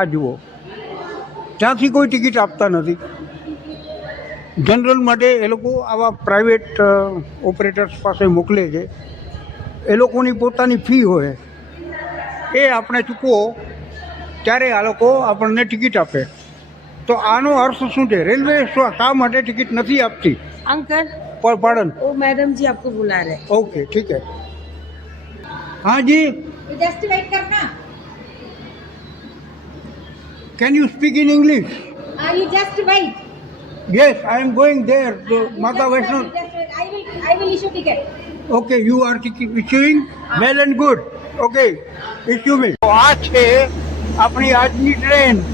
આ જુઓ, ત્યાંથી કોઈ ટિકિટ આપતા નથી. જનરલ માટે એ લોકો આવા પ્રાઇવેટ ઓપરેટર્સ પાસે મોકલે છે. એ લોકોની પોતાની ફી હોય, એ આપણે ચૂકવો ત્યારે આ લોકો આપણને ટિકિટ આપે. તો આનો અર્થ શું છે? રેલવે શા માટે ટિકિટ નથી આપતી? अंकल પાડન. वो मैडम जी आपको बुला रहे हैं. ओके, ठीक है. हाँ जी, जस्ट वेट करना. Can you speak in English? You just wait. Yes, I am going there to Mata Just Vaishno. wait, just wait. I will issue ticket. Okay, you are issuing? Well and good. Okay, issue me. તો આ છે આપણી આજની train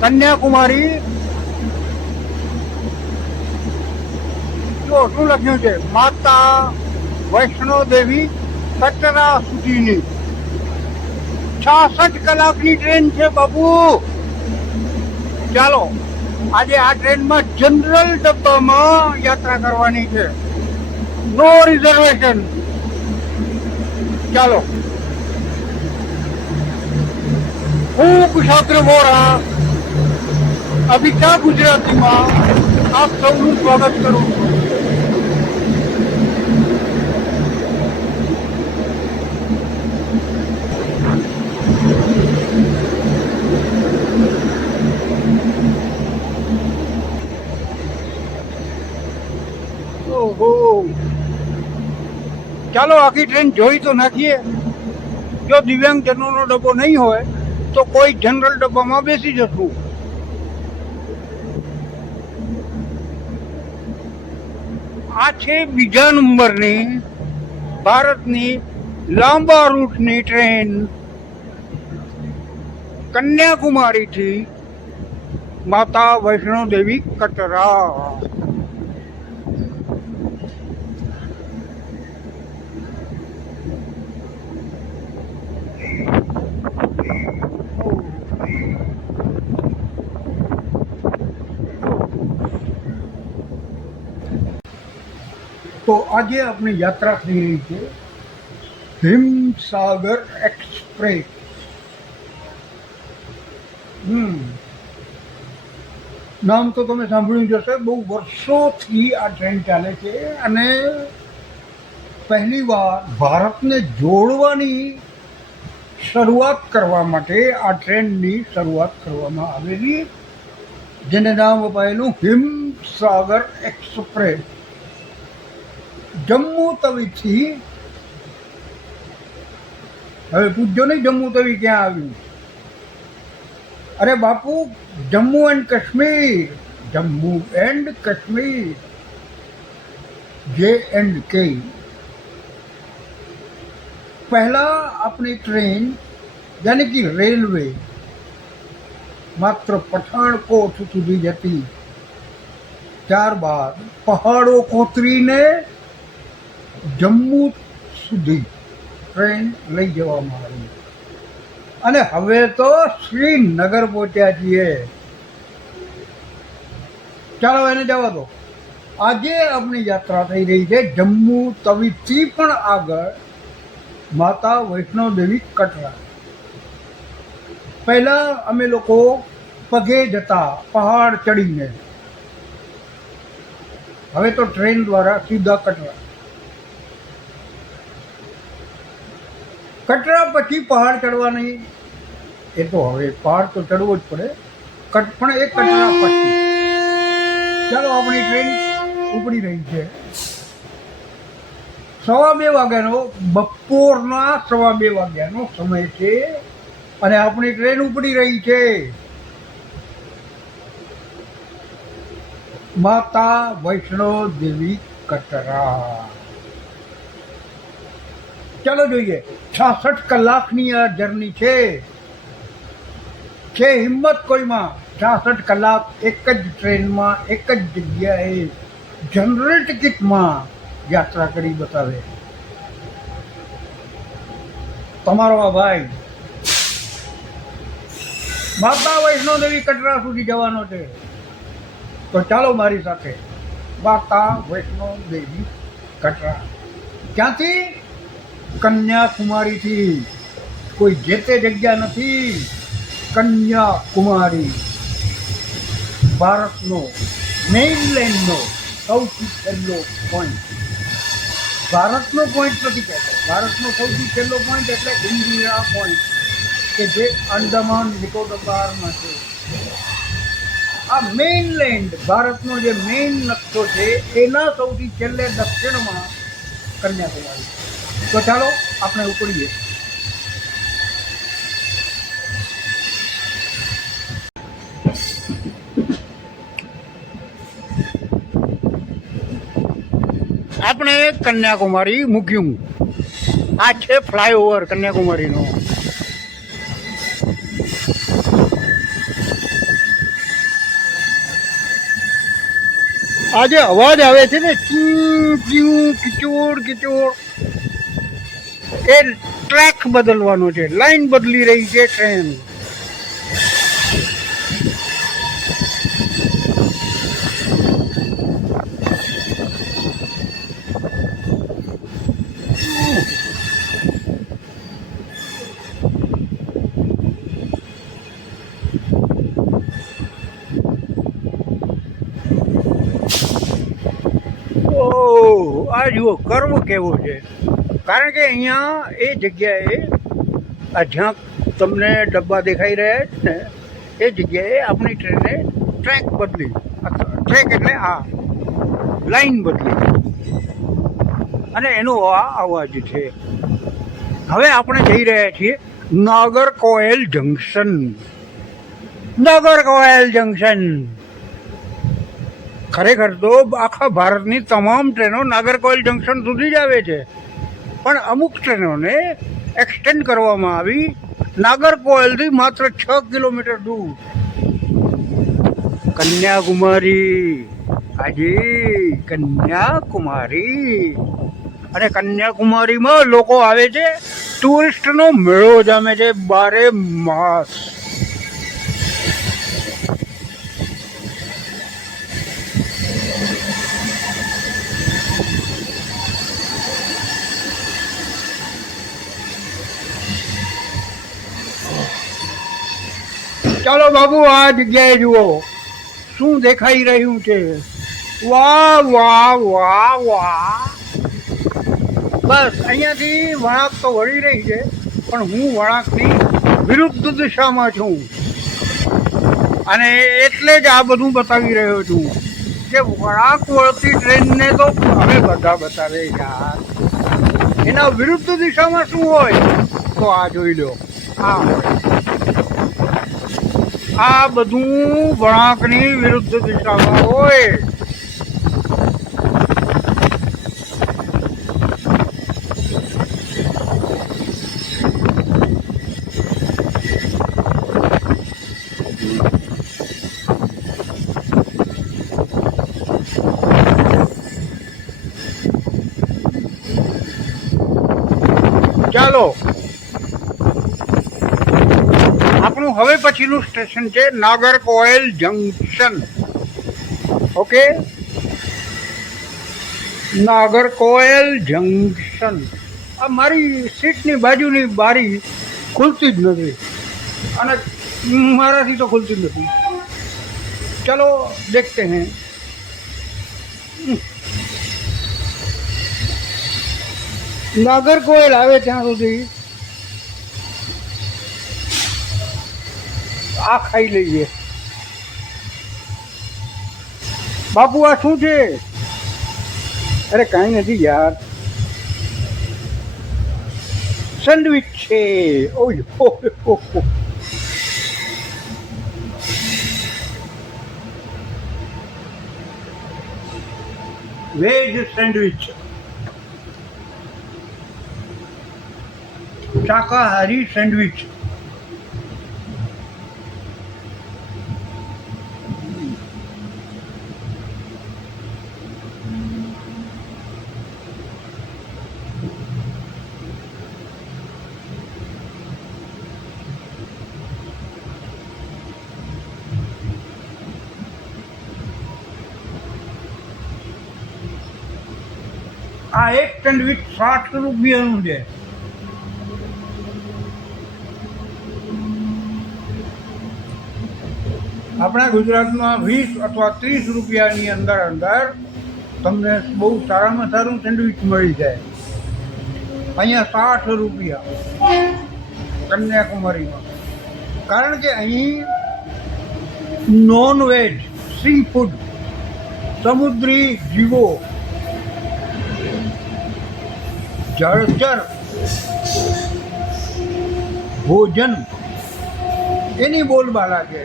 Kanyakumari. જો શું લખ્યું છે? માતા વૈષ્ણો દેવી કટરા સુધીની 66 કલાકની ટ્રેન છે બાપુ. ચાલો, આજે આ ટ્રેનમાં જનરલ ડબ્બામાં યાત્રા કરવાની છે, નો રિઝર્વેશન. ચાલો, હું કુશાગ્ર વોરા અભિતા ગુજરાતીમાં આપ સૌનું સ્વાગત કરું છું. ઓહો, ચાલો આખી ટ્રેન જોઈ તો નાખીએ. જો દિવ્યાંગજનોનો ડબ્બો નહીં હોય તો કોઈ જનરલ ડબ્બામાં બેસી જશું. આ છે બીજા નંબરની ભારતની લાંબા રૂટની ટ્રેન કન્યાકુમારીથી માતા વૈષ્ણો દેવી કટરા. તો આજે આપણી યાત્રા થઈ રહી છે હિમસાગર એક્સપ્રેસ. નામ તો તમે સાંભળ્યું જશે. બહુ વર્ષોથી આ ટ્રેન ચાલે છે અને પહેલીવાર ભારતને જોડવાની શરૂઆત કરવા માટે આ ટ્રેનની શરૂઆત કરવામાં આવેલી, જેને નામ અપાયેલું હિમસાગર એક્સપ્રેસ. જમ્મુ તવીથી, હવે પૂછજો નહીં જમ્મુ તવી ક્યાં આવ્યું. અરે બાપુ, Jammu and Kashmir, Jammu and Kashmir, JNK. પહેલા આપણી ટ્રેન યાની કે રેલવે માત્ર પઠાણકોટ સુધી જતી. ત્યારબાદ પહાડો કોતરીને જમ્મુ સુધી ટ્રેન લઈ જવામાં આવી અને હવે તો શ્રીનગર પહોંચ્યા છીએ. ચાલો એને જવા દો. આજે આપણી યાત્રા થઈ રહી છે જમ્મુ તવીથી પણ આગળ માતા વૈષ્ણો દેવી કટરા. પહેલા અમે લોકો પગે જતા પહાડ ચડીને, હવે તો ટ્રેન દ્વારા સીધા કટરા. કટરા પછી પહાડ ચડવાની, એ તો હવે પહાડ તો ચડવો જ પડે, પણ એ કટરા પછી. ચાલો, આપણી ટ્રેન ઉપડી રહી છે. 2:15 વાગ્યાનો, બપોરના 2:15 વાગ્યાનો સમય છે અને આપણી ટ્રેન ઉપડી રહી છે માતા વૈષ્ણો દેવી કટરા. ચાલો જોઈએ. 66 કલાકની આ જર્ની છે હિંમત કોઈમાં. 66 કલાક એક જ ટ્રેનમાં એક જ જગ્યાએ જનરલ ટિકિટમાં યાત્રા કરી બતાવે. તમારો આ ભાઈ માતા વૈષ્ણો દેવી કટરા સુધી જવાનો છે. તો ચાલો મારી સાથે. માતા વૈષ્ણો દેવી કટરા. ક્યાંથી? કન્યાકુમારીથી. કોઈ જે તે જગ્યા નથી, કન્યાકુમારી ભારતનો મેઇનલેન્ડનો સૌથી છેલ્લો પોઈન્ટ. ભારતનો પોઈન્ટ નથી કહેતો, ભારતનો સૌથી છેલ્લો પોઈન્ટ એટલે ઇન્દિરા પોઈન્ટ કે જે અંડમાન નિકોબારમાં છે. આ મેઇનલેન્ડ ભારતનો જે મેઇન નકશો છે એના સૌથી છેલ્લે દક્ષિણમાં કન્યાકુમારી. તો ચાલો આપણે ઉપડીએ. આપણે કન્યાકુમારી મૂક્યું. આ છે ફ્લાયઓવર કન્યાકુમારીનો. આ જે અવાજ આવે છે ને ચીં ચીં કિચોડ કિચોડ, એ ટ્રેક બદલવાનો છે, લાઈન બદલી રહી છે ટ્રેન. આ જુઓ કર્વ કેવો છે, કારણ કે અહીંયા એ જગ્યાએ આ જ્યાં તમને ડબ્બા દેખાઈ રહ્યા છે ને એ જગ્યાએ આપણી ટ્રેને ટ્રેક બદલી. ટ્રેક એટલે આ લાઈન બદલી અને એનો આ અવાજ છે. હવે આપણે જઈ રહ્યા છીએ નાગરકોઇલ જંકશન. નાગરકોઇલ જંકશન ખરેખર તો આખા ભારતની તમામ ટ્રેનો નાગરકોઇલ જંકશન સુધી જ આવે છે, પણ અમુક ટ્રેનોને એક્સટેન્ડ કરવામાં આવી નાગરકોઇલથી માત્ર 6 કિલોમીટર દૂર. કન્યાકુમારી, હાજી કન્યાકુમારી. અને કન્યાકુમારીમાં લોકો આવે છે, ટુરિસ્ટનો મેળો જામે છે 12 માસ. ચાલો બાબુ, આ જગ્યાએ જુઓ શું દેખાઈ રહ્યું છે. વાહ વાહ વાહ વાહ. બસ અહીંયાથી વળાંક તો વળી રહી છે, પણ હું વળાંકની વિરુદ્ધ દિશામાં છું અને એટલે જ આ બધું બતાવી રહ્યો છું કે વળાંક વળતી ટ્રેનને તો અમે બધા બતાવે યાર. એના વિરુદ્ધ દિશામાં શું હોય તો આ જોઈ લો. આ બધું વળાંકની વિરુદ્ધ દિશામાં હોય. ચાલો, આપણું હવે પછીનું સ્ટેશન છે Nagercoil junction. Okay, Nagercoil junction. આ મારી સીટની બાજુની બારી ખુલતી જ નથી અને મારાથી તો ખુલતી જ નથી. ચલો દેખતે હૈ. નાગરકોઇલ આવે ત્યાં સુધી આ ખાઈ લઈએ. બાપુ આ શું છે? અરે કાંઈ નથી યાર, સેન્ડવિચ છે. ઓહો, વેજ સેન્ડવિચ, શાકાહારી સેન્ડવિચ. આ એક સેન્ડવિચ 60 રૂપિયાનું છે. આપણા ગુજરાતમાં 20 અથવા 30 રૂપિયાની અંદર તમને બહુ સારામાં સારું સેન્ડવિચ મળી જાય. અહીંયા 60 રૂપિયા કન્યાકુમારીમાં. કારણ કે અહીં નોનવેજ, સી ફૂડ, સમુદ્રી જીવો, જળચર ભોજન એની બોલબાલા છે.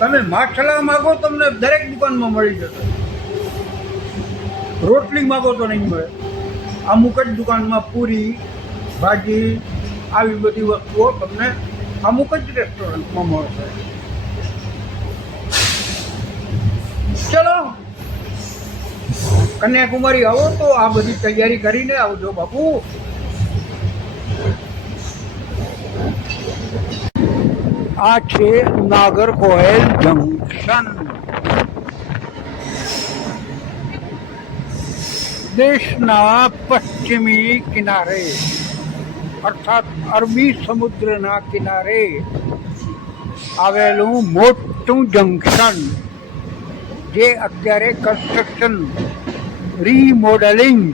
તમે માછલા માગો તમને દરેક દુકાનમાં મળી જશે. રોટલી માગો તો નહીં મળે. અમુક જ દુકાનમાં પૂરી ભાજી આવી બધી વસ્તુઓ તમને અમુક જ રેસ્ટોરન્ટમાં મળશે. ચલો કન્યાકુમારી આવો તો આ બધી તૈયારી કરીને આવજો બાપુ. આ છે નાગરકોઇલ જંકશન. દેશના પશ્ચિમી કિનારે અર્થાત અરબી સમુદ્રના કિનારે આવેલું મોટું જંકશન, જે અત્યારે કન્સ્ટ્રક્શન, રીમોડલિંગ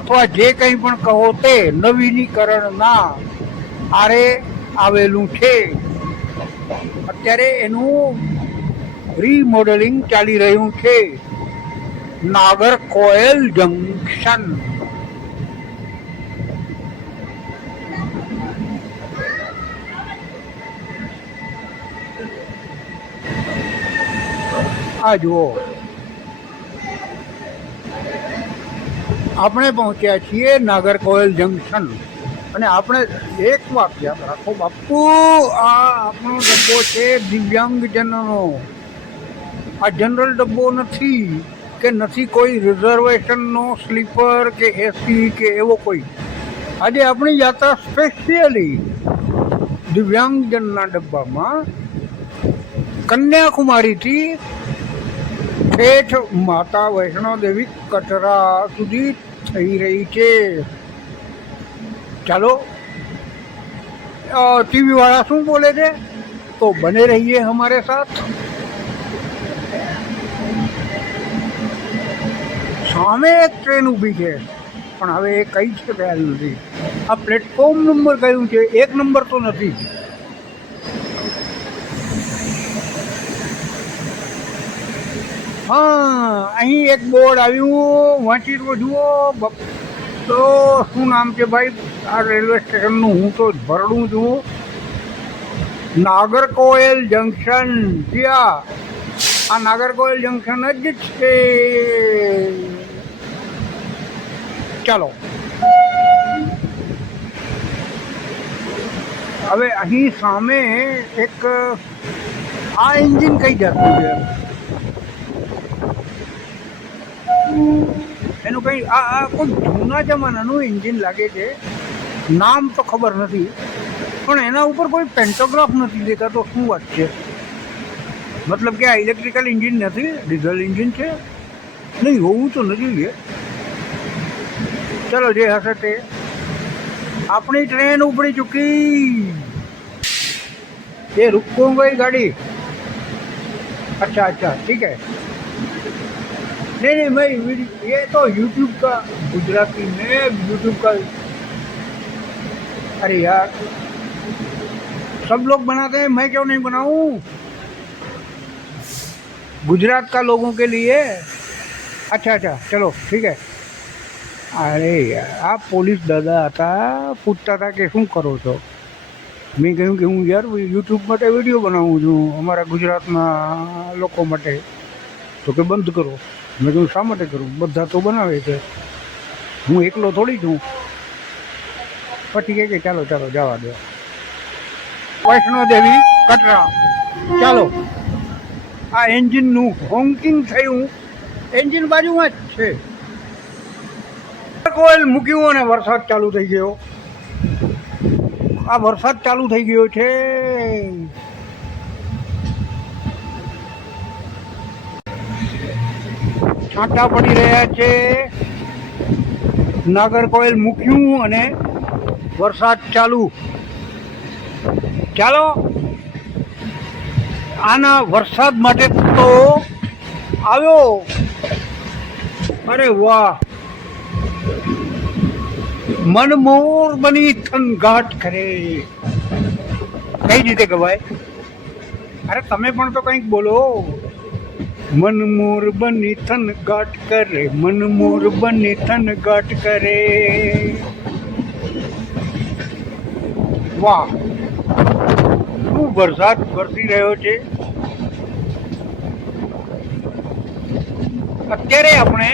અથવા જે કંઈ પણ કહો તે નવીનીકરણના આરે આવેલું છે. અત્યારે એનું રીમોડલિંગ ચાલી રહ્યું છે. નાગરકોઇલ જંકશન. આ જુઓ, આપણે પહોંચ્યા છીએ નાગરકોઇલ જંકશન. અને આપણે એક વાત યાદ રાખો બાપુ, આ આપણો ડબ્બો છે દિવ્યાંગજનોનો. આ જનરલ ડબ્બો નથી કે નથી કોઈ રિઝર્વેશનનો સ્લીપર કે એસી કે એવો કોઈ. આજે આપણી યાત્રા સ્પેશિયલી દિવ્યાંગજનના ડબ્બામાં કન્યાકુમારીથી ઠેઠ માતા વૈષ્ણોદેવી કટરા સુધી થઈ રહી છે. ચાલો, ટીવી વાળા શું બોલે છે તો બને રહીએ હમારે સાથ. સામે એક ટ્રેન ઊભી છે, પણ હવે એ કઈ છે ખ્યાલ નથી. આ પ્લેટફોર્મ નંબર કયું છે? 1 નંબર તો નથી. હા, અહીં એક બોર્ડ આવ્યું, વાંચી તો જુઓ. તો શું નામ છે ભાઈ આ રેલવે સ્ટેશનનું? હું તો ભરડું છું. નાગરકોઇલ જંકશન. ક્યાં? આ નાગરકોઇલ જંકશન જ છે. ચાલો, હવે અહીં સામે એક આ એન્જિન કઈ જાતનું છે? એનું કંઈ આ કોઈ જૂના જમાનાનું એન્જિન લાગે છે. નામ તો ખબર નથી, પણ એના ઉપર કોઈ પેન્ટોગ્રાફ નથી દેખાતો. શું વાત છે? મતલબ કે આ ઇલેક્ટ્રિકલ એન્જિન નથી, ડીઝલ એન્જિન છે. નહીં, હોવું તો નથી. ચલો, જે હશે તે. આપણી ટ્રેન ઉપડી ચૂકી. ये रुको गई गाड़ी. अच्छा अच्छा, ठीक है. नहीं मैं ये तो YouTube का, गुजराती में YouTube का. अरे यार, सब लोग बनाते हैं, मैं क्यों नहीं बनाऊं? गुजरात का लोगों के लिए. अच्छा अच्छा, चलो ठीक है. अरे यार, आप પોલીસ દાદા હતા, પૂછતા હતા કે શું કરો છો. મેં કહ્યું કે હું યાર યુટ્યુબ માટે વિડીયો બનાવું છું અમારા ગુજરાતના લોકો માટે. તો કે બંધ કરો. મેં કહ્યું શા માટે કરું? બધા તો બનાવે છે, હું એકલો થોડી છું. પછી કહે કે ચાલો ચાલો જવા દો. વૈષ્ણોદેવી કટરા. ચાલો, આ એન્જિનનું હોંકિંગ થયું. એન્જિન બાજુમાં જ છે. કોઇલ મૂક્યું અને વરસાદ ચાલુ થઈ ગયો. આ વરસાદ ચાલુ થઈ ગયો છે. છાંટા પડી રહ્યા છે. નાગરકોઇલ મૂક્યું અને વરસાદ ચાલુ. ચાલો, આના વરસાદ માટે તો આવ્યો. અરે વાહ, મનમોર બની થનગાટ કરે. કઈ રીતે ગવાય? અરે તમે પણ તો કંઈક બોલો. મનમોર બની થનગાટ કરે, મનમોર બની થનગાટ કરે. વાહ, શું વરસાદ વરસી રહ્યો છે. અત્યારે આપણે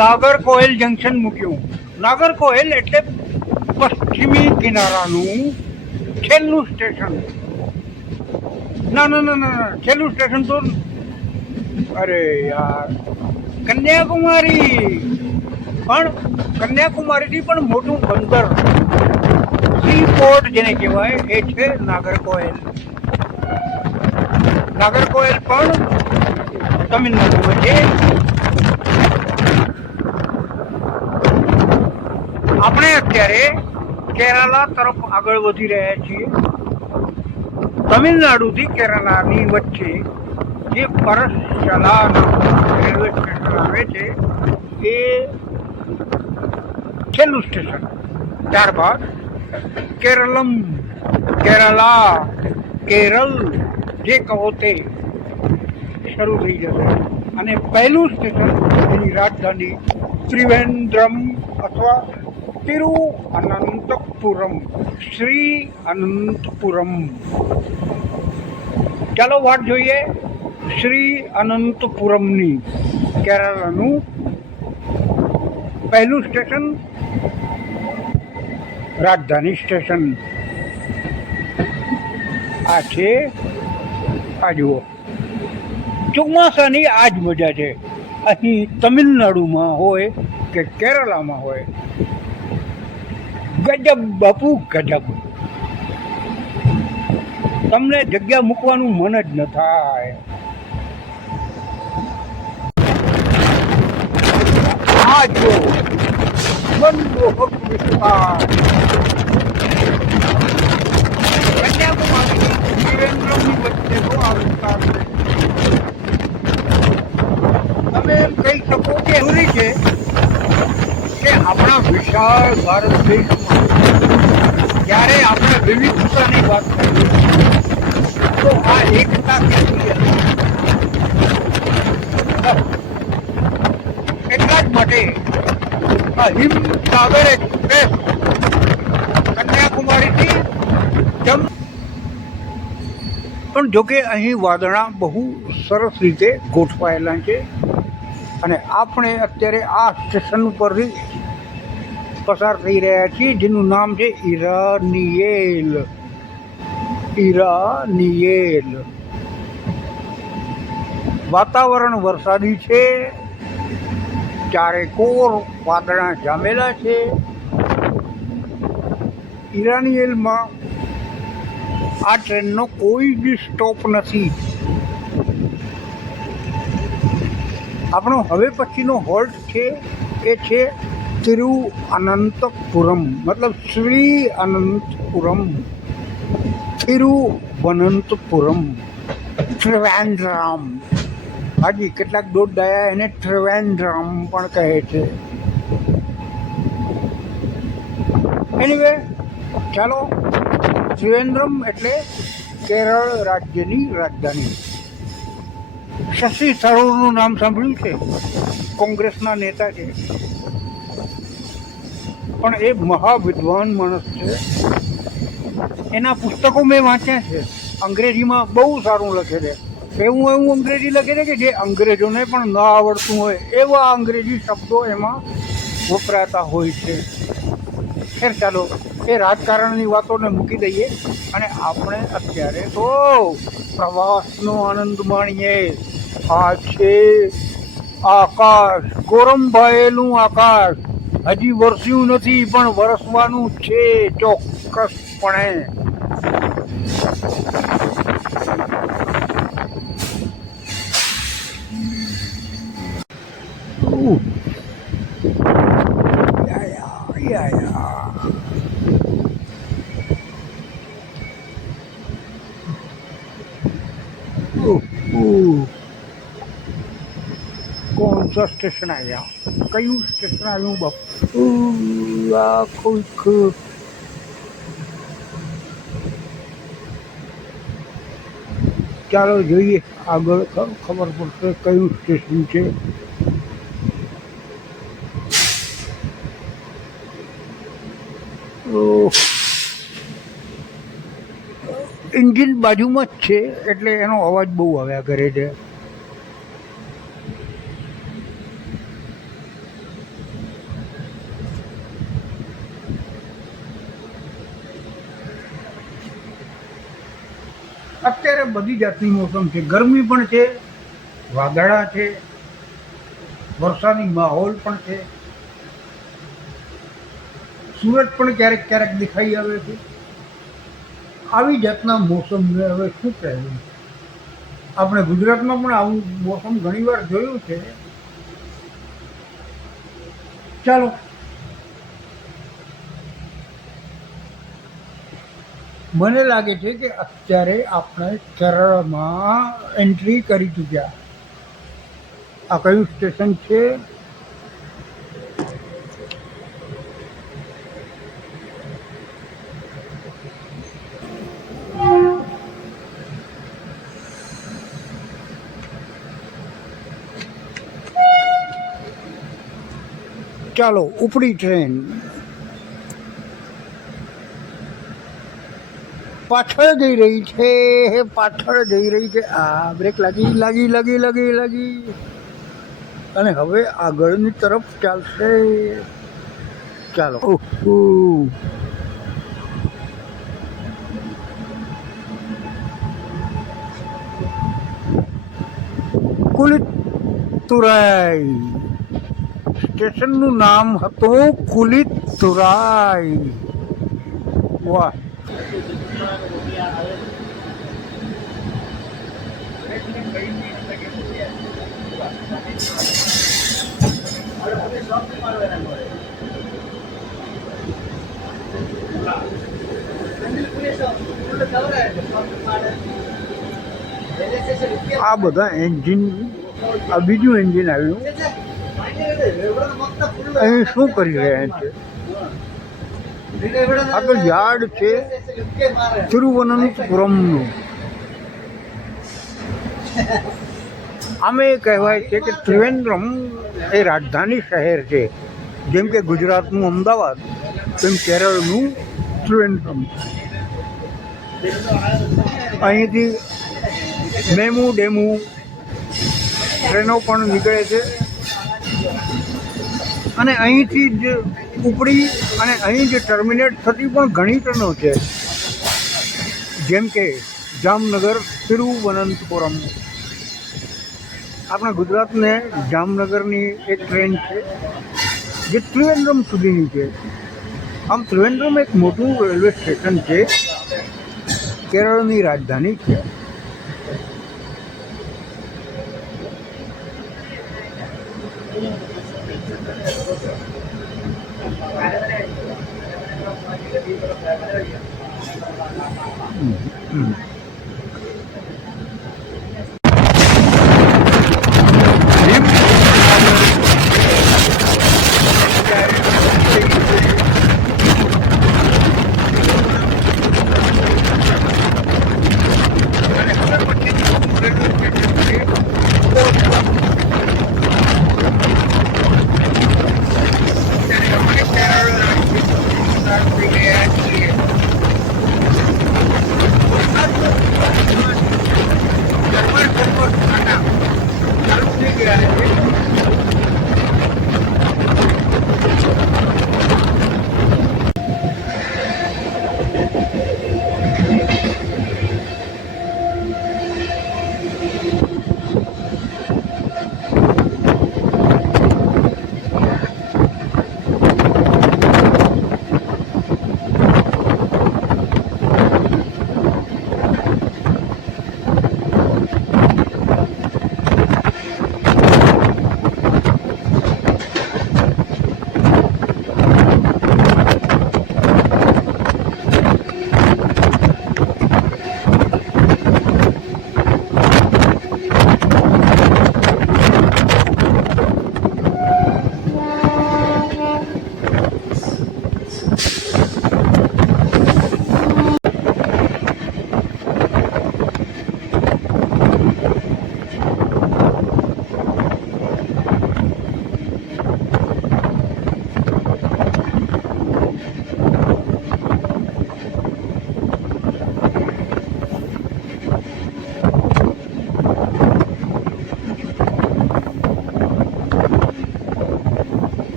નાગરકોઇલ જંકશન મૂક્યું. નાગરકોઇલ એટલે પશ્ચિમી કિનારાનું છેલ્લું સ્ટેશન. ના ના ના ના, છેલ્લું સ્ટેશન તો અરે યાર કન્યાકુમારી. પણ કન્યાકુમારીથી પણ મોટું બંદર, સી પોર્ટ જેને કહેવાય, એ છે નાગરકોઇલ. નાગરકોઇલ પણ તમિલનાડુમાં છે. આપણે અત્યારે કેરાલા તરફ આગળ વધી રહ્યા છીએ. તમિલનાડુથી કેરાલાની વચ્ચે જે પરસશાલા રેલવે સ્ટેશન આવે છે એ છેલ્લું સ્ટેશન. ત્યારબાદ કેરલમ, કેરાલા, કેરળ જે કહો તે શરૂ થઈ જશે. અને પહેલું સ્ટેશન એની રાજધાની ત્રિવેન્દ્રમ અથવા તિરુઅનંતપુરમ, શ્રી અનંતપુરમ. ચાલો વાત જોઈએ શ્રી અનંતપુરમની. કેરળનું પહેલું સ્ટેશન, રાજધાની સ્ટેશન. આ છે, આ જુઓ, ચોમાસાની આ જ મજા છે. અહીં તમિલનાડુમાં હોય કે કેરળામાં હોય, ગજબ બાપુ ગજબ. તમને જગ્યા મૂકવાનું મન જ ન થાય. આ જો મનમોહક વિસ્તાર. કન્યાકુમારી ત્રિવેન્દ્રમની વચ્ચેનો આ વિસ્તાર છે. તમે એમ કહી શકો કે જરૂરી છે કે આપણા વિશાળ ભારત દેશમાં જ્યારે આપણે વિવિધતાની વાત કરીએ તો આ એકતા કેટલી હતી. એટલા જ માટે આ હિમસાગર એક્સપ્રેસ કન્યાકુમારીથી પણ જોકે અહીં વાદળા બહુ સરસ રીતે ગોઠવાયેલા છે. અને આપણે અત્યારે આ સ્ટેશન ઉપરથી પસાર થઈ રહ્યા છીએ જેનું નામ છે ઇરાનિયેલ. ઇરાનિયેલ. વાતાવરણ વરસાદી છે, ચારેકોર વાદળા જામેલા છે. ઇરાનિયેલમાં આ ટ્રેનનો કોઈ જ સ્ટોપ નથી. આપણો હવે પછીનો હોલ્ટ છે એ છે તિરુઅનંતપુરમ, મતલબ શ્રી અનંતપુરમ, તિરુવનંતપુરમ, ત્રિવેન્દ્રમ. હાજી, કેટલાક દોઢ ડાયા એને ત્રિવેન્દ્રમ પણ કહે છે. એનીવે, ચાલો, ત્રિવેન્દ્રમ એટલે કેરળ રાજ્યની રાજધાની. શશી થરૂરનું નામ સાંભળ્યું છે? કોંગ્રેસના નેતા છે, પણ એ મહાવિદ્વાન માણસ છે. એના પુસ્તકો મેં વાંચ્યા છે. અંગ્રેજીમાં બહુ સારું લખે છે. એવું એવું અંગ્રેજી લખે છે કે જે અંગ્રેજોને પણ ન આવડતું હોય એવા અંગ્રેજી શબ્દો એમાં વપરાતા હોય છે. ખેર ચાલો, એ રાજકારણની વાતોને મૂકી દઈએ અને આપણે અત્યારે તો પ્રવાસનો આનંદ માણીએ. આ છે આકાશ, ગોરંભાયેલું આકાશ. હજી વરસ્યું નથી પણ વરસવાનું છે ચોક્કસપણે. कौन सा स्टेशन आ गया कયું સ્ટેશન આવ્યું બાપ આ કોઈક ચાલો જોઈએ આગળ ખબર પડશે કયું સ્ટેશન છે એન્જિન બાજુમાં જ છે એટલે એનો અવાજ બહુ આવ્યા કરે છે અત્યારે બધી જાતની મોસમ છે ગરમી પણ છે વાદળા છે વરસાદી માહોલ પણ છે સૂરજ પણ ક્યારેક ક્યારેક દેખાઈ આવે છે આવી જાતના મોસમને હવે શું કહેવું આપણે ગુજરાતમાં પણ આવું મોસમ ઘણીવાર જોયું છે ચાલો મને લાગે છે કે અત્યારે આપણે કેરળમાં એન્ટ્રી કરી ચૂક્યા આ કયું સ્ટેશન છે ચાલો ઉપડી ટ્રેન પાછળ જઈ રહી છે આ બ્રેક લાગી અને હવે આગળની તરફ ચાલશે ચાલો કુલિતુરાઈ સ્ટેશનનું નામ હતું કુલિતુરાઈ વાહ આ બધા એન્જિન આ બીજું એન્જિન આવ્યું અહીં શું કરી રહ્યા છે આ તો યાર્ડ છે તિરુવનંતપુરમનું આમે કહેવાય છે કે ત્રિવેન્દ્રમ એ રાજધાની શહેર છે જેમ કે ગુજરાતનું અમદાવાદ તેમ કેરળનું ત્રિવેન્દ્રમ અહીંથી મેમુ ડેમુ ટ્રેનો પણ નીકળે છે અને અહીંથી જ ઉપડી અને અહીં જ ટર્મિનેટ થતી પણ ઘણી ટ્રેનો છે જેમ કે જામનગર તિરુવનંતપુરમ આપણા ગુજરાતને જામનગરની એક ટ્રેન છે જે ત્રિવેન્દ્રમ સુધીની છે આમ ત્રિવેન્દ્રમ એક મોટું રેલવે સ્ટેશન છે કેરળની રાજધાની છે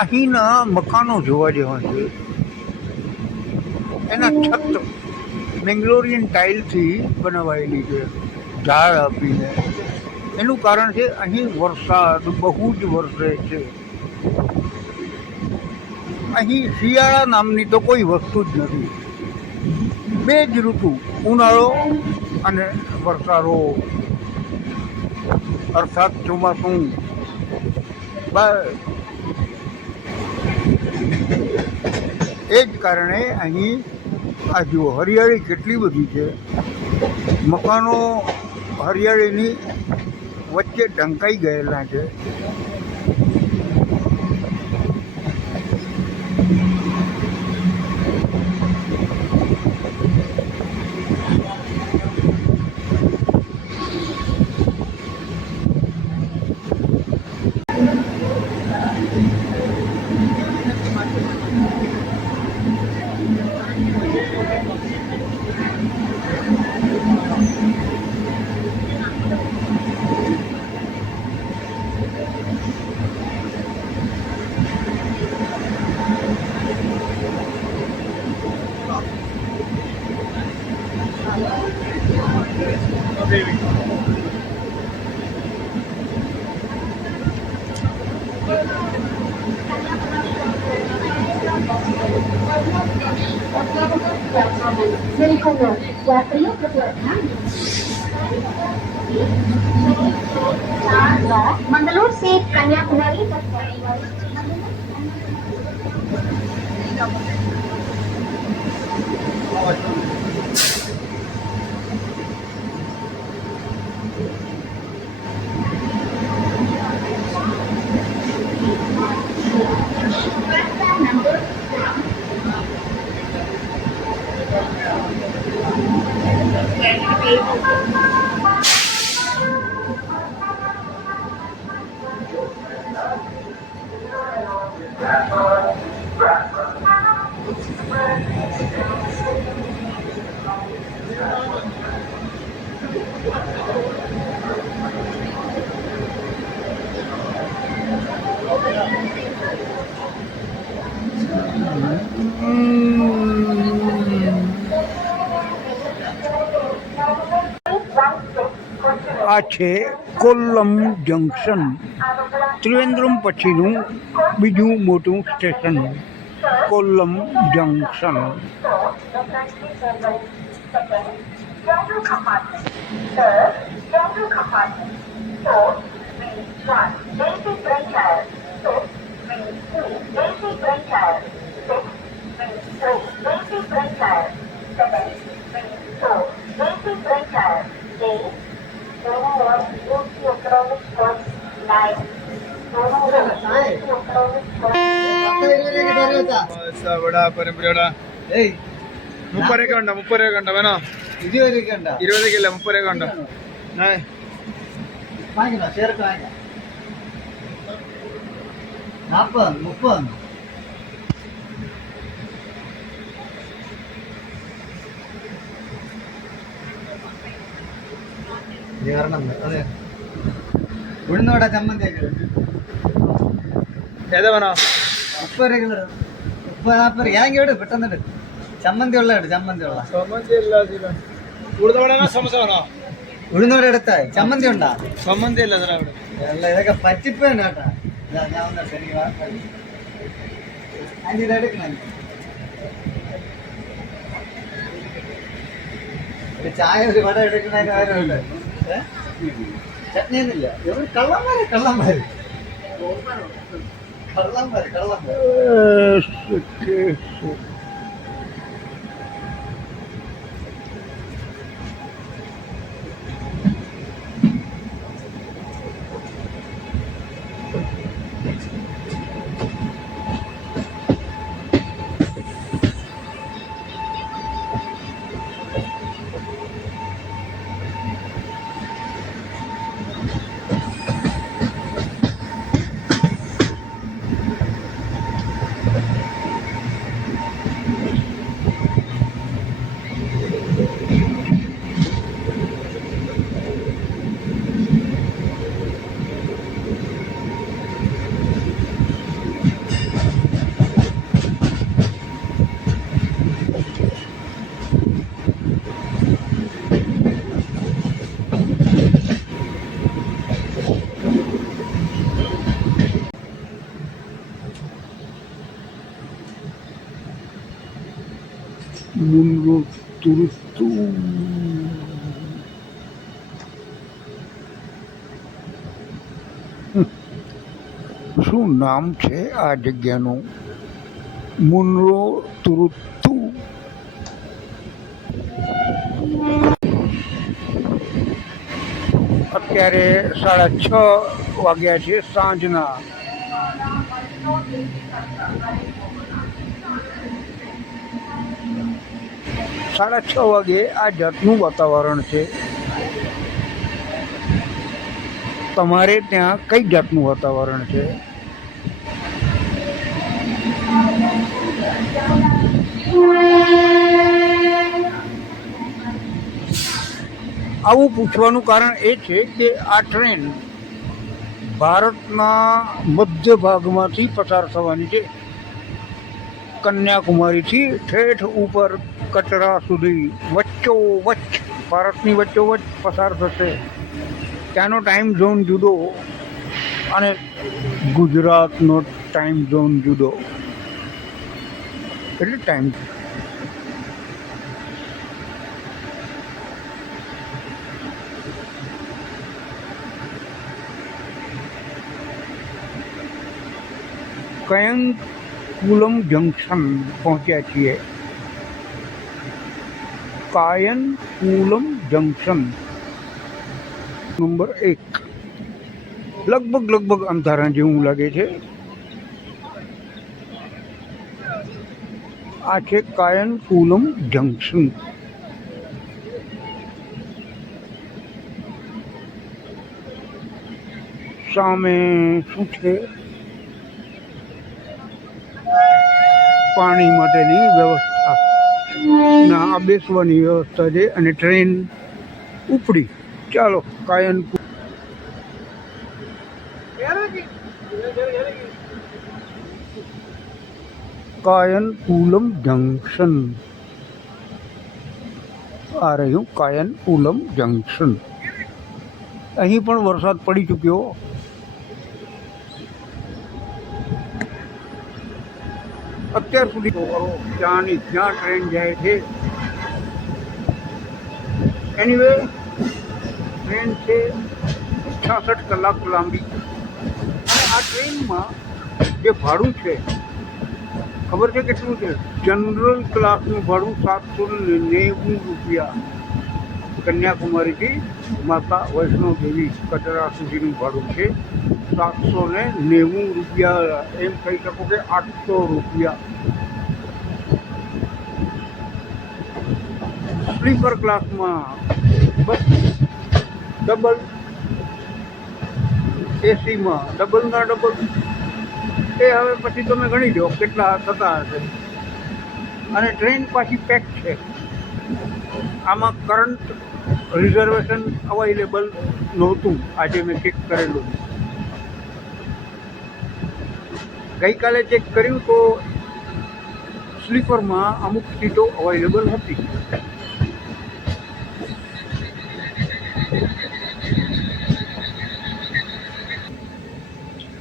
અહીંના મકાનો જોવા જેવા છે. એના છત મેંગ્લોરિયન ટાઇલથી બનાવાયેલી છે, ઝાડ આપીને. એનું કારણ છે અહીં વરસાદ બહુ જ વરસે છે. અહીં શિયાળા નામની તો કોઈ વસ્તુ જ નથી. બે જ ઋતુ, ઉનાળો અને વરસાદો, અર્થાત ચોમાસું. એ જ કારણે અહીં આ જુઓ હરિયાળી કેટલી બધી છે. મકાનો હરિયાળીની વચ્ચે ઢંકાઈ ગયેલા છે. यात्रियों कृपया ध्यान मंगलोर से कन्याकुमारी तक चलने वाली આ છે કોલ્લમ જંકશન, ત્રિવેન્દ્રમ પછીનું બીજું મોટું સ્ટેશન કોલ્લમ જંકશન. వడ పరిమిడ 30 గంట వేనా 20 గంట 30 గంట வாங்கினா சேர்க்க வாங்க 40 30 അതെ ഉഴുന്നോടെ ചമ്മന്തി ഏതാ വേണോ 30 കിലോ 30 40 ഞാൻ കേട് പെട്ടെന്ന് ചമ്മന്തി ഉള്ള ചമ്മന്തി ഉള്ള സമോസ വേണോ ഉഴുന്നോടെ എടുത്ത ചമ്മന്തി ഉണ്ടാ ചമ്മന്തി അല്ല അവിടെ അല്ല ഇതൊക്കെ പറ്റിപ്പോയാണ് കേട്ടാ ഞാൻ വന്നിട്ട് എനിക്ക് അഞ്ചിത് എടുക്കണം ചായ ഒരു വട എടുക്കുന്നതിന് കാര്യമുണ്ട് ചട്നി ഒന്നുമില്ല ഇവർ കള്ളന്മാര് મુનરો તુરુતુ શું નામ છે આ જગ્યાનું? મુનરો તુરુતુ. અત્યારે 6:30 વાગ્યા છે સાંજના. સાડા 6 વાગે આ જાતનું વાતાવરણ છે. તમારે ત્યાં કઈ જાતનું વાતાવરણ છે? આવું પૂછવાનું કારણ એ છે કે આ ટ્રેન ભારતના મધ્ય ભાગમાંથી પસાર થવાની છે. કન્યાકુમારીથી ઠેઠ ઉપર કટરા સુધી વચ્ચોવચ્ચ, ભારતની વચ્ચોવચ્ચ પસાર થશે. ત્યાંનો ટાઈમ ઝોન જુદો અને ગુજરાતનો ટાઈમ ઝોન જુદો. એટલે ટાઈમ કાયનકુલમ જંકશન પહોંચ્યા છીએ. કાયનકુલમ જંકશન નંબર 1. લગભગ અંધારા જેવું લાગે છે. આ છે કાયનકુલમ જંકશન. સામે શું છે? પાણી માટેની વ્યવસ્થા ના, આ બેસવાની વ્યવસ્થા છે અને ટ્રેન ઉપડી. ચાલો કાયનકુલમ જંકશન. આ રહ્યું કાયનકુલમ જંકશન. અહીં પણ વરસાદ પડી ચૂક્યો. અત્યાર સુધી જ્યાં ટ્રેન જાય છે. એનીવે ટ્રેન છે 66 કલાક લાંબી. અને આ ટ્રેનમાં જે ભાડું છે ખબર છે કેટલું છે? જનરલ ક્લાસનું ભાડું 790 રૂપિયા. કન્યાકુમારીથી માતા વૈષ્ણો દેવી કટરા સુધીનું ભાડું છે 790 રૂપિયા. એમ કહી શકો કે 800 રૂપિયા. સ્લીપર ક્લાસમાં બસ ડબલ, એસીમાં ડબલના ડબલ. એ હવે પછી તમે ગણી લો કેટલા થતા હશે. અને ટ્રેન પાછી પેક છે. આમાં કરંટ રિઝર્વેશન અવેલેબલ નહોતું. આજે મેં ચેક કરેલું. ગઈકાલે ચેક કર્યું તો સ્લીપરમાં અમુક સીટો અવેલેબલ હતી.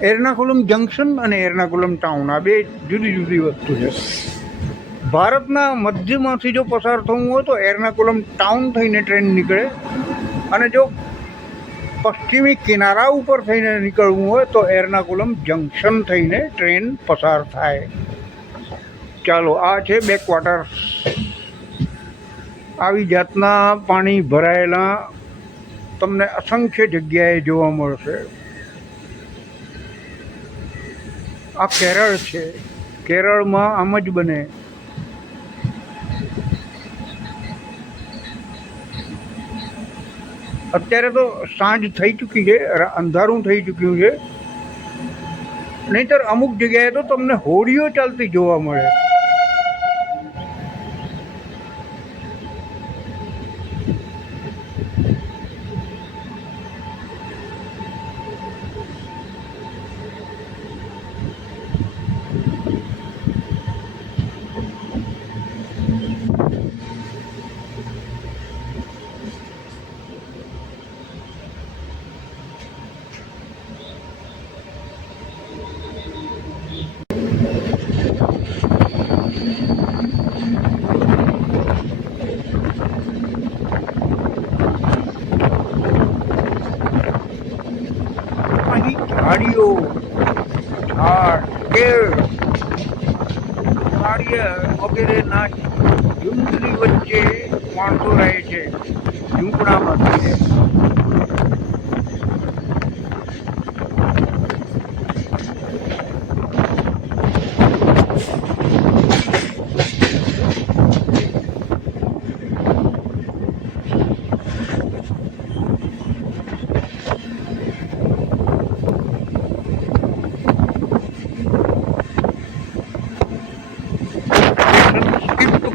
એર્નાકુલમ જંકશન અને એર્નાકુલમ ટાઉન આ બે જુદી જુદી વસ્તુ છે. ભારતના મધ્યમાંથી જો પસાર થવું હોય તો એર્નાકુલમ ટાઉન થઈને ટ્રેન નીકળે. અને જો પશ્ચિમી કિનારા ઉપર થઈને નીકળવું હોય તો એર્નાકુલમ જંકશન થઈને ટ્રેન પસાર થાય. ચાલો, આ છે બેકવોટર. આવી જાતના પાણી ભરાયેલા તમને અસંખ્ય જગ્યાએ જોવા મળશે. આ કેરળ છે. કેરળમાં આમ જ બને. અત્યારે તો સાંજ થઈ ચૂકી છે, અંધારું થઈ ચૂક્યું છે, નહીંતર અમુક જગ્યાએ તો તમને હોડીઓ ચાલતી જોવા મળે. અહીં ઝાડીઓ, ઝાડ, કેળ, નાળિયેર વગેરેના ઝૂંપડી વચ્ચે માણસો રહે છે, ઝૂંપડામાંથી.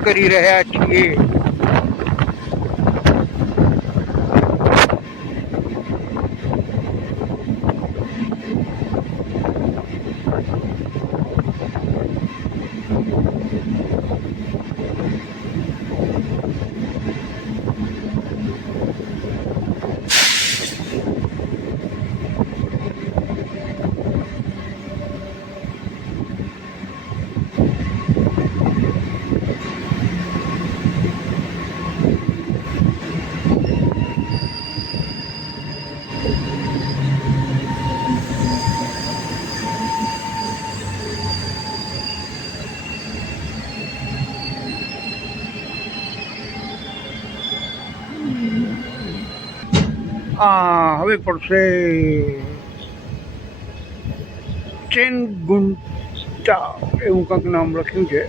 કરી રહ્યા છીએ. હવે પડશે ચેનગુન્ટા એવું કંઈક નામ લખ્યું છે.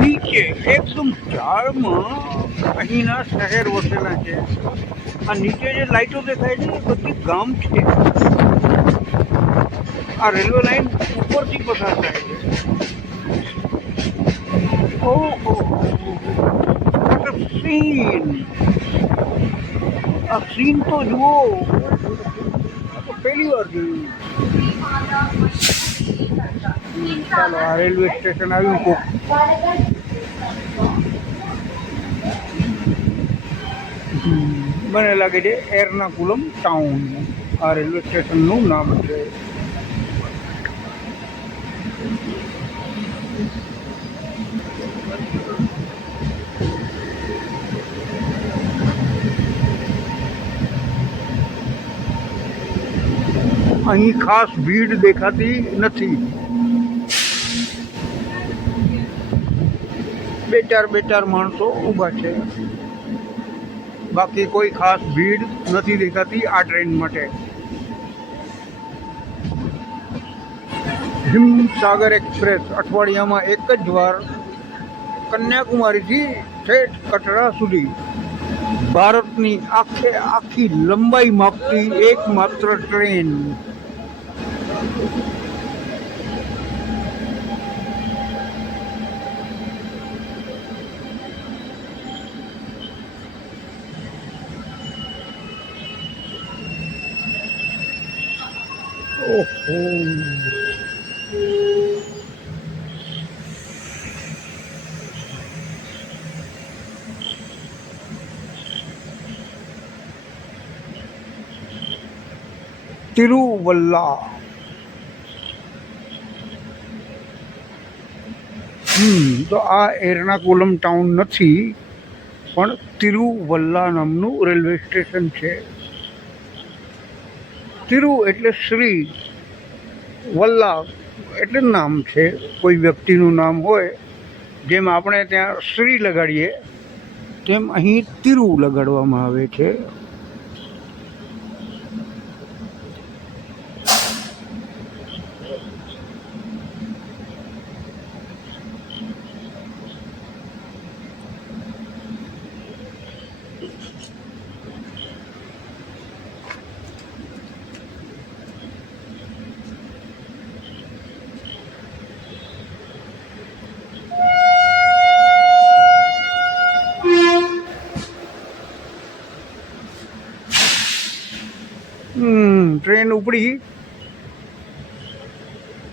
નીચે એકદમ ઝાડમાં અહીંના શહેર વસેલા છે. આ નીચે જે લાઈટો દેખાય છે એ બધી ગામ છે. આ રેલવે લાઈન ઉપરથી પસાર થાય છે. ઓહો, what a scene! આ સીન તો જુઓ, તો પહેલી વાર જોયું. ચાલો, આ રેલવે સ્ટેશન આવ્યું કોક. મને લાગે છે એર્નાકુલમ ટાઉન આ રેલવે સ્ટેશનનું નામ છે. અહીં ખાસ ભીડ દેખાતી નથી. બે ચાર માણસો ઊભા છે, બાકી કોઈ ખાસ ભીડ નથી દેખાતી આ ટ્રેન માટે. હિમસાગર એક્સપ્રેસ અઠવાડિયામાં એક જ વાર કન્યાકુમારીથી ઠેઠ કટરા સુધી ભારતની આખી લંબાઈ માપતી એકમાત્ર ટ્રેન. ઓહો, તિરુવલ્લા તો આ એર્નાકુલમ ટાઉન નથી, પણ તિરુવલ્લા નામનું રેલવે સ્ટેશન છે. તિરુ એટલે શ્રી, વલ્લા એટલે નામ છે, કોઈ વ્યક્તિનું નામ હોય. જેમ આપણે ત્યાં શ્રી લગાડીએ તેમ અહીં તિરુ લગાડવામાં આવે છે. ટ્રેન ઉપડી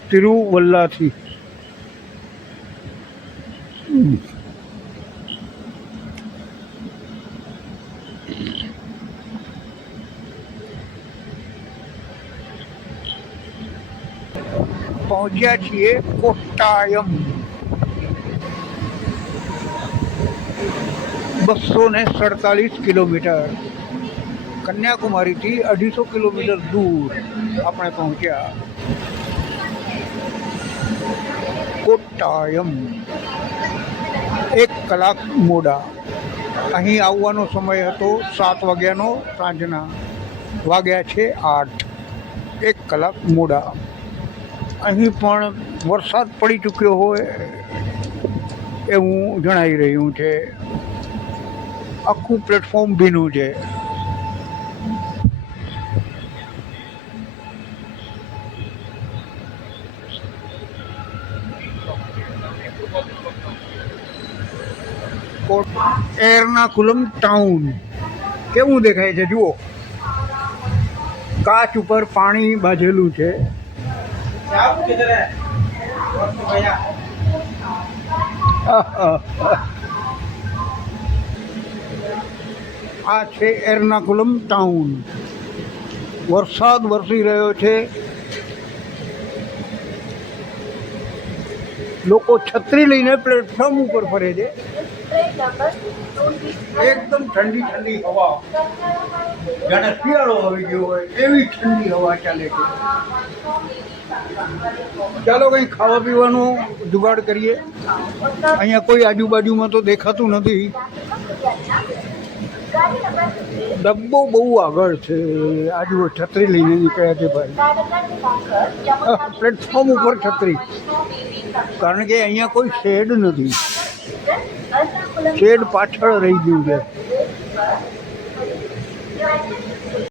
તિરુવલ્લાથી. પહોંચ્યા છીએ કોટ્ટાયમ. 247 કિલોમીટર. કન્યાકુમારીથી 250 કિલોમીટર દૂર આપણે પહોંચ્યા. કોટ્ટાયમ 1 કલાક મોડા. અહીં આવવાનો સમય હતો 7 વાગ્યાનો, સાંજના વાગ્યા છે 8. 1 કલાક મોડા. અહીં પણ વરસાદ પડી ચૂક્યો હોય એવું જણાઈ રહ્યું છે. આખું પ્લેટફોર્મ ભીનું છે. એર્નાકુલમ ટાઉન કેવું દેખાય છે જુઓ. કાચ ઉપર પાણી બાંધેલું છે. આ છે એર્નાકુલમ ટાઉન. વરસાદ વરસી રહ્યો છે. લોકો છત્રી લઈને પ્લેટફોર્મ ઉપર ફરે છે. એકદમ ઠંડી ઠંડી હવા, જાણે શિયાળો આવી ગયો હોય એવી ઠંડી હવા ચાલે છે. ચાલો કંઈ ખાવા પીવાનો જુગાડ કરીએ. અહીંયા કોઈ આજુબાજુમાં તો દેખાતું નથી. ડબ્બો બહુ આગળ છે. આજુ છત્રી લઈને નીકળ્યા છે ભાઈ. પ્લેટફોર્મ ઉપર છત્રી, કારણ કે અહીંયા કોઈ શેડ નથી. શેડ પાછળ રહી ગયું છે.